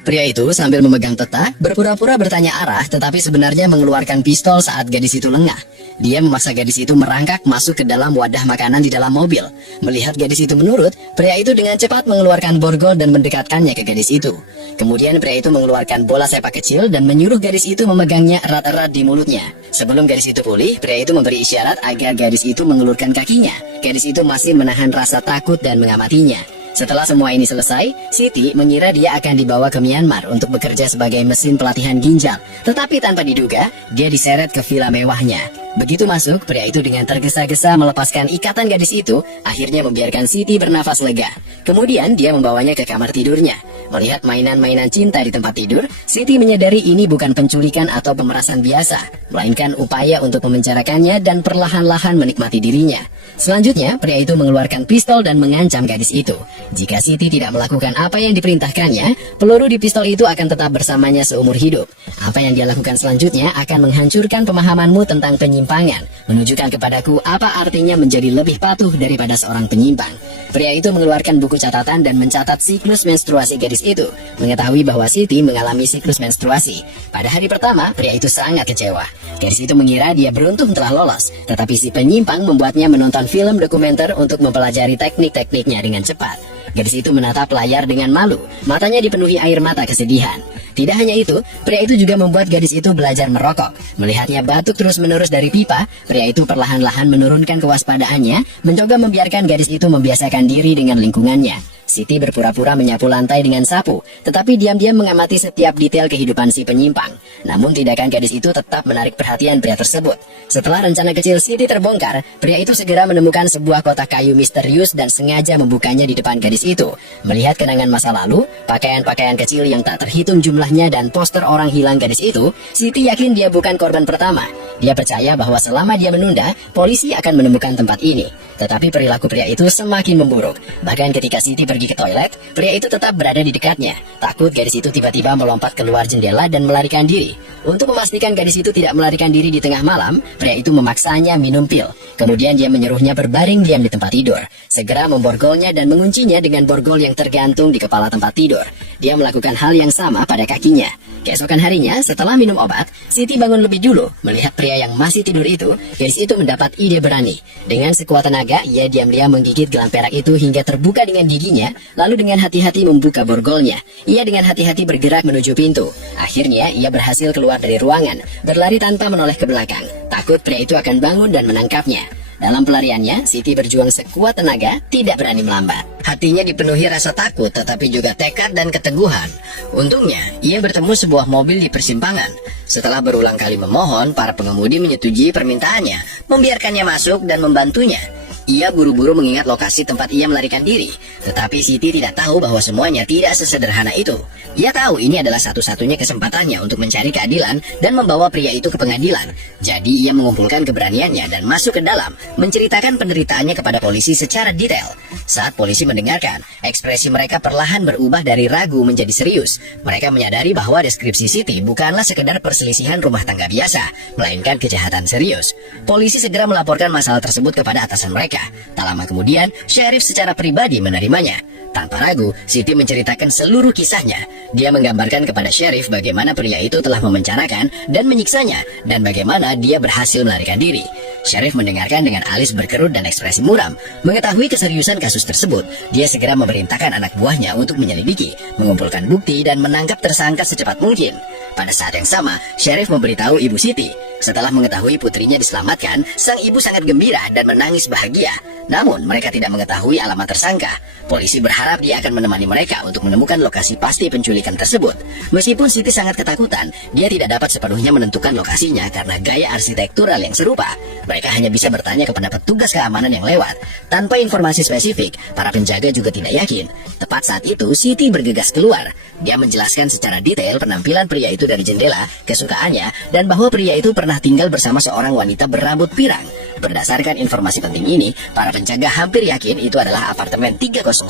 Pria itu sambil memegang peta, berpura-pura bertanya arah, tetapi sebenarnya mengeluarkan pistol saat gadis itu lengah. Dia memaksa gadis itu merangkak masuk ke dalam wadah makanan di dalam mobil. Melihat gadis itu menurut, pria itu dengan cepat mengeluarkan borgol dan mendekatkannya ke gadis itu. Kemudian pria itu mengeluarkan bola sepak kecil dan menyuruh gadis itu memegangnya erat-erat di mulutnya. Sebelum gadis itu pulih, pria itu memberi isyarat agar gadis itu mengelurkan kakinya. Gadis itu masih menahan rasa takut dan mengamatinya. Setelah semua ini selesai, Siti mengira dia akan dibawa ke Myanmar untuk bekerja sebagai mesin pelatihan ginjal. Tetapi tanpa diduga, dia diseret ke villa mewahnya. Begitu masuk, pria itu dengan tergesa-gesa melepaskan ikatan gadis itu, akhirnya membiarkan Siti bernafas lega. Kemudian dia membawanya ke kamar tidurnya. Melihat mainan-mainan cinta di tempat tidur, Siti menyadari ini bukan penculikan atau pemerasan biasa, melainkan upaya untuk memenjarakannya dan perlahan-lahan menikmati dirinya. Selanjutnya, pria itu mengeluarkan pistol dan mengancam gadis itu. Jika Siti tidak melakukan apa yang diperintahkannya, peluru di pistol itu akan tetap bersamanya seumur hidup. Apa yang dia lakukan selanjutnya akan menghancurkan pemahamanmu tentang penyimpangan, menunjukkan kepadaku apa artinya menjadi lebih patuh daripada seorang penyimpang. Pria itu mengeluarkan buku catatan dan mencatat siklus menstruasi gadis itu, mengetahui bahwa Siti mengalami siklus menstruasi. Pada hari pertama, pria itu sangat kecewa. Gadis itu mengira dia beruntung telah lolos, tetapi si penyimpang membuatnya menonton film dokumenter untuk mempelajari teknik-tekniknya dengan cepat. Gadis itu menatap layar dengan malu, matanya dipenuhi air mata kesedihan. Tidak hanya itu, pria itu juga membuat gadis itu belajar merokok. Melihatnya batuk terus-menerus dari pipa, pria itu perlahan-lahan menurunkan kewaspadaannya, mencoba membiarkan gadis itu membiasakan diri dengan lingkungannya. Siti berpura-pura menyapu lantai dengan sapu, tetapi diam-diam mengamati setiap detail kehidupan si penyimpang. Namun tindakan gadis itu tetap menarik perhatian pria tersebut. Setelah rencana kecil Siti terbongkar, pria itu segera menemukan sebuah kotak kayu misterius dan sengaja membukanya di depan gadis itu. Melihat kenangan masa lalu, pakaian-pakaian kecil yang tak terhitung jumlahnya dan poster orang hilang gadis itu, Siti yakin dia bukan korban pertama. Dia percaya bahwa selama dia menunda, polisi akan menemukan tempat ini. Tetapi perilaku pria itu semakin memburuk. Bahkan ketika Siti pergi ke toilet, pria itu tetap berada di dekatnya. Takut gadis itu tiba-tiba melompat keluar jendela dan melarikan diri. Untuk memastikan gadis itu tidak melarikan diri di tengah malam, pria itu memaksanya minum pil. Kemudian dia menyuruhnya berbaring diam di tempat tidur. Segera memborgolnya dan menguncinya dengan borgol yang tergantung di kepala tempat tidur. Dia melakukan hal yang sama pada kakinya. Keesokan harinya, setelah minum obat, Siti bangun lebih dulu. Melihat pria yang masih tidur itu, gadis itu mendapat ide berani. Dengan sekuat tenaga, ia diam-diam menggigit gelang perak itu hingga terbuka dengan giginya, lalu dengan hati-hati membuka borgolnya. Ia dengan hati-hati bergerak menuju pintu. Akhirnya, ia berhasil keluar dari ruangan, berlari tanpa menoleh ke belakang. Takut pria itu akan bangun dan menangkapnya. Dalam pelariannya, Siti berjuang sekuat tenaga, tidak berani melambat. Hatinya dipenuhi rasa takut, tetapi juga tekad dan keteguhan. Untungnya, ia bertemu sebuah mobil di persimpangan. Setelah berulang kali memohon, para pengemudi menyetujui permintaannya, membiarkannya masuk dan membantunya. Ia buru-buru mengingat lokasi tempat ia melarikan diri. Tetapi Siti tidak tahu bahwa semuanya tidak sesederhana itu. Ia tahu ini adalah satu-satunya kesempatannya untuk mencari keadilan dan membawa pria itu ke pengadilan. Jadi ia mengumpulkan keberaniannya dan masuk ke dalam, menceritakan penderitaannya kepada polisi secara detail. Saat polisi mendengarkan, ekspresi mereka perlahan berubah dari ragu menjadi serius. Mereka menyadari bahwa deskripsi Siti bukanlah sekedar perselisihan rumah tangga biasa, melainkan kejahatan serius. Polisi segera melaporkan masalah tersebut kepada atasan mereka. Tak lama kemudian, Syarif secara pribadi menerimanya. Tanpa ragu, Siti menceritakan seluruh kisahnya. Dia menggambarkan kepada Syarif bagaimana pria itu telah memenjarakan dan menyiksanya, dan bagaimana dia berhasil melarikan diri. Syarif mendengarkan dengan alis berkerut dan ekspresi muram. Mengetahui keseriusan kasus tersebut, dia segera memerintahkan anak buahnya untuk menyelidiki, mengumpulkan bukti, dan menangkap tersangka secepat mungkin. Pada saat yang sama, Syarif memberitahu ibu Siti. Setelah mengetahui putrinya diselamatkan, sang ibu sangat gembira dan menangis bahagia. Namun, mereka tidak mengetahui alamat tersangka. Polisi berharap dia akan menemani mereka untuk menemukan lokasi pasti penculikan tersebut. Meskipun Siti sangat ketakutan, dia tidak dapat sepenuhnya menentukan lokasinya karena gaya arsitektural yang serupa. Mereka hanya bisa bertanya kepada petugas keamanan yang lewat. Tanpa informasi spesifik, para penjaga juga tidak yakin. Tepat saat itu, Siti bergegas keluar. Dia menjelaskan secara detail penampilan pria itu dari jendela, kesukaannya, dan bahwa pria itu pernah tinggal bersama seorang wanita berambut pirang. Berdasarkan informasi penting ini, para penjaga hampir yakin itu adalah apartemen 301.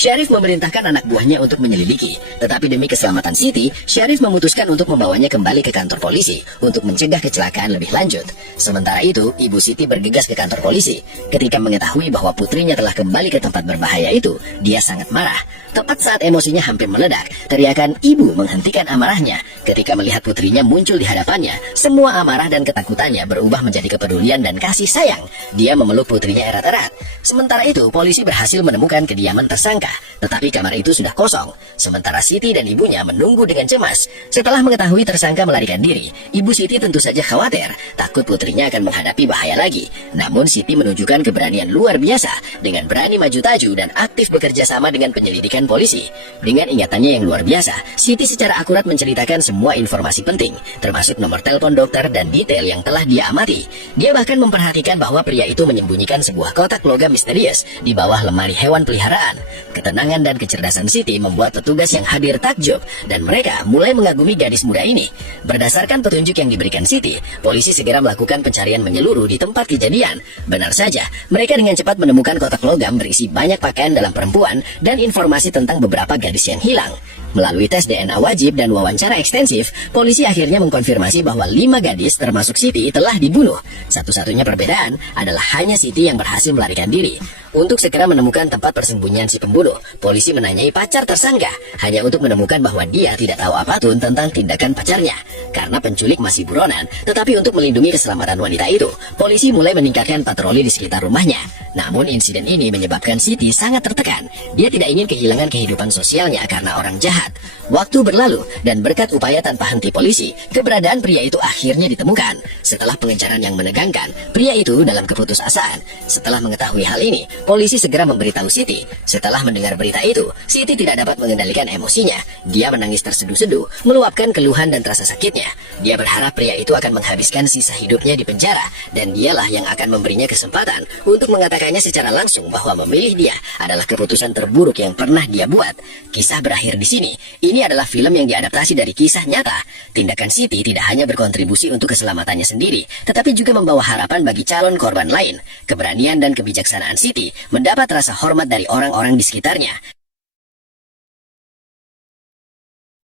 Sheriff memerintahkan anak buahnya untuk menyelidiki, tetapi demi keselamatan Siti, Sheriff memutuskan untuk membawanya kembali ke kantor polisi untuk mencegah kecelakaan lebih lanjut. Sementara itu, ibu Siti bergegas ke kantor polisi. Ketika mengetahui bahwa putrinya telah kembali ke tempat berbahaya itu, dia sangat marah. Tepat saat emosinya hampir meledak, teriakan ibu menghentikan amarahnya. Ketika melihat putrinya muncul di hadapannya, semua amarah dan ketakutannya berubah menjadi kepedulian dan kasih sayang. Dia memeluk putrinya erat-erat. Sementara itu, polisi berhasil menemukan kediaman tersangka, tetapi kamar itu sudah kosong. Sementara Siti dan ibunya menunggu dengan cemas. Setelah mengetahui tersangka melarikan diri, ibu Siti tentu saja khawatir, takut putrinya akan menghadapi bahaya lagi. Namun Siti menunjukkan keberanian luar biasa, dengan berani maju taju dan aktif bekerja sama dengan penyelidikan polisi. Dengan ingatannya yang luar biasa, Siti secara akurat menceritakan semua informasi penting, termasuk nomor telepon dokter dan detail yang telah dia amati. Dia bahkan memperhatikan bahwa pria itu menyembunyikan sebuah kotak logam misterius di bawah lemari hewan peliharaan. Ketenangan dan kecerdasan Siti membuat petugas yang hadir takjub, dan mereka mulai mengagumi gadis muda ini. Berdasarkan petunjuk yang diberikan Siti, polisi segera melakukan pencarian menyeluruh di tempat kejadian. Benar saja, mereka dengan cepat menemukan kotak logam berisi banyak pakaian dalam perempuan dan informasi tentang beberapa gadis yang hilang. Melalui tes DNA wajib dan wawancara ekstensif, polisi akhirnya mengkonfirmasi bahwa 5 gadis termasuk Siti telah dibunuh. Satu-satunya perbedaan adalah hanya Siti yang berhasil melarikan diri. Untuk segera menemukan tempat persembunyian si pembunuh, polisi menanyai pacar tersangka, hanya untuk menemukan bahwa dia tidak tahu apapun tentang tindakan pacarnya. Karena penculik masih buronan, tetapi untuk melindungi keselamatan wanita itu, polisi mulai meningkatkan patroli di sekitar rumahnya. Namun insiden ini menyebabkan Siti sangat tertekan. Dia tidak ingin kehilangan kehidupan sosialnya karena orang jahat. Waktu berlalu, dan berkat upaya tanpa henti polisi, keberadaan pria itu akhirnya ditemukan. Setelah pengejaran yang menegangkan, pria itu dalam keputusasaan. Setelah mengetahui hal ini, polisi segera memberitahu Siti. Setelah mendengar berita itu, Siti tidak dapat mengendalikan emosinya. Dia menangis terseduh-seduh, meluapkan keluhan dan rasa sakitnya. Dia berharap pria itu akan menghabiskan sisa hidupnya di penjara, dan dialah yang akan memberinya kesempatan untuk mengatakannya secara langsung bahwa memilih dia adalah keputusan terburuk yang pernah dia buat. Kisah berakhir di sini. Ini adalah film yang diadaptasi dari kisah nyata. Tindakan Siti tidak hanya berkontribusi untuk keselamatannya sendiri, tetapi juga membawa harapan bagi calon korban lain. Keberanian dan kebijaksanaan Siti mendapat rasa hormat dari orang-orang di sekitarnya.